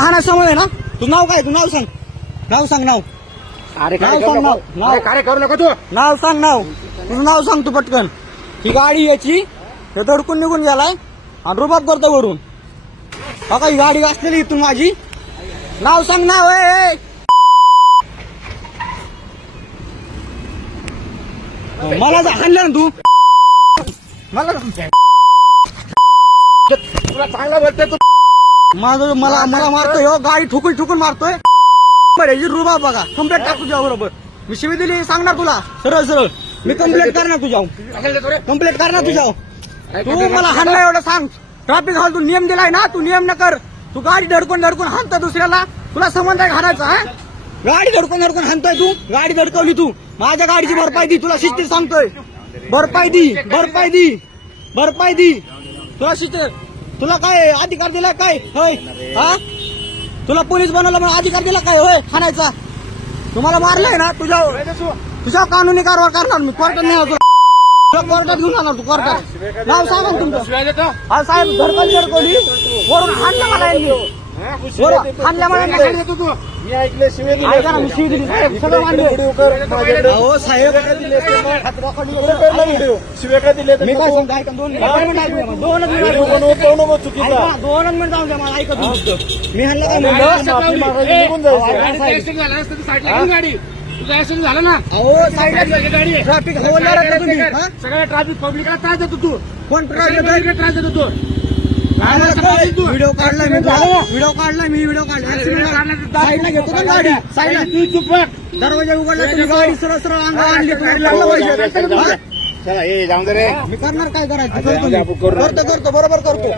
हाना समज आहे ना? तू नाव काय? तू नाव सांग. नाव सांग नाव. अरे नाव काय सांग करू नाव नको. नाव. अरे काय करू नको तू. नाव सांग नाव. तुझं नाव सांग तू पटकन. ही गाडी याची हे धडकून निघून गेलाय आणि रुबाब करतो वरून. का ही गाडी असलेली इथून माझी? नाव सांग नाव ए, ए. मला जा- हाणलं ना तू. मला तुला चांगला बोलतोय तू. माझं मला मला मारतोय हो गाडी ठुकून ठुकून मारतोय. बरं ही रुबा बघा कंप्लेंट टाक तुझ्या बरोबर. मी शिवी दिली सांगणार तुला. सरळ सरळ. मी कंप्लेंट करणार तुझ्या. कशाला कंप्लेंट करणार तुझ्या. तू मला हाणला एवढं सांग. ट्रॅफिक हॉल तू नियम दिलाय ना तू नियम न कर. तू गाडी धडकून धडकून हाणतो दुसऱ्याला. तुला संबंध आहे हाणायचा हा? गाडी धडकून धडकून हाणतोय तू. गाडी धडकवली तू. माझ्या गाडीची भरपाई दी तुला शिस्तीत सांगतोय. भरपाई दी भरपाई दी भरपाई दी. तुला शिस्त तुला काय अधिकार दिला काय? होय? हा? तुला पोलीस बनवलं म्हणून अधिकार दिला काय? होय? हाणायचा? तुम्हाला मारलंय ना तुझ्या? तुझ्या कानूनी कारवाई करणार मी. कोर्टात नाही तुला तुला कोर्टात घेऊन जाणार तू कोर्टात. नाव सांगा ना तुमचं. हा साहेब धडकन धडकवली वरून हाणलं मला हा? देतो मी ऐकलं शिवी दिली. साहेब, शिवाय काय दिले मी काय सांगतो? ऐका दोन दोन मिनिटं ऐकू द्या मला. दोनच मिनिटं ऐकू द्या. ऐका, दोनच मिनिट जाऊ द्या मला. ऐकत नाही फक्त. मी हाणलं काय म्हणलं झालं ना? अहो साईडला ट्रॅफिक हवालदार का? सगळ्या ट्रॅफिक पब्लिकला त्रास देतो तू. कोण ट्रॅफिक पब्लिकला त्रास देतो तू. व्हिडिओ काढलाय मी. व्हिडिओ काढलाय मी व्हिडिओ साईडला घेतो का गाडी. साईडला. तू चुप. दरवाजा उघडला तुम्ही गाडी सरळ सरळ अंगावर आणली. तुम्ही लागलं पाहिजे. हा? चला हे जाऊन दे रे. मी करणार काय करायचं. करतो करतो बरोबर करतो.